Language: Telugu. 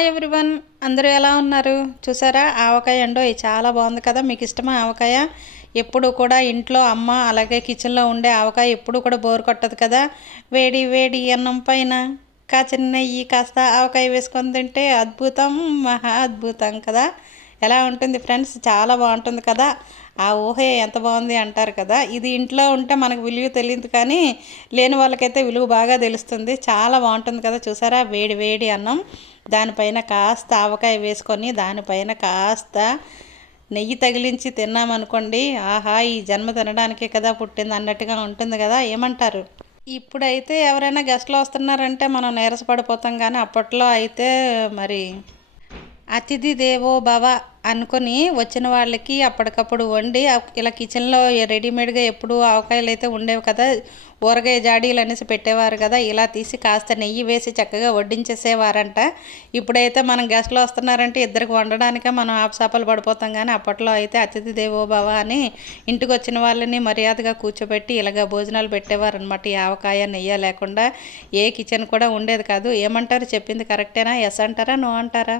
Hi everyone. అందరూ ఎలా ఉన్నారు? చూసారా? ఆవకాయ అండో చాలా బాగుంది కదా. మీకు ఇష్టమా ఆవకాయ? ఎప్పుడు కూడా ఇంట్లో అమ్మ అలాగే కిచెన్లో ఉండే ఆవకాయ ఎప్పుడు కూడా బోర్ కొట్టదు కదా. వేడి వేడి అన్నం పైన కాచిన నెయ్యి కాస్త ఆవకాయ వేసుకొని తింటే అద్భుతం మహా అద్భుతం కదా. ఎలా ఉంటుంది ఫ్రెండ్స్? చాలా బాగుంటుంది కదా? ఆ ఊహే ఎంత బాగుంది అంటారు కదా? ఇది ఇంట్లో ఉంటే మనకు విలువ తెలియదు కానీ లేని వాళ్ళకైతే విలువ బాగా తెలుస్తుంది. చాలా బాగుంటుంది కదా? చూసారా? వేడి వేడి అన్నం. దానిపైన కాస్త ఆవకాయ వేసుకొని దానిపైన కాస్త నెయ్యి తగిలించి తిన్నామనుకోండి ఆహా ఈ జన్మ తినడానికే కదా పుట్టింది అన్నట్టుగా ఉంటుంది కదా? ఏమంటారు? ఇప్పుడైతే ఎవరైనా గెస్ట్లు వస్తున్నారంటే మనం నీరసపడిపోతాం కానీ అప్పట్లో అయితే మరి అతిథి దేవో భవ అనుకొని వచ్చిన వాళ్ళకి అప్పటికప్పుడు వండి ఇలా కిచెన్లో రెడీమేడ్గా ఎప్పుడు ఆవకాయలు అయితే ఉండేవి కదా ఊరగాయ జాడీలు అనేసి పెట్టేవారు కదా ఇలా తీసి కాస్త నెయ్యి వేసి చక్కగా వడ్డించేసేవారంట. ఇప్పుడైతే మనం గెస్ట్లు వస్తున్నారంటే ఇద్దరికి వండడానికే మనం ఆపసాపలు పడిపోతాం కానీ అప్పట్లో అయితే అతిథి దేవో భవ అని ఇంటికి వచ్చిన వాళ్ళని మర్యాదగా కూర్చోబెట్టి ఇలాగ భోజనాలు పెట్టేవారు అనమాట ఈ ఆవకాయ నెయ్యి లేకుండా ఏ కిచెన్ కూడా ఉండేది కాదు. ఏమంటారు చెప్పింది కరెక్టేనా? ఎస్ అంటారా? నో అంటారా?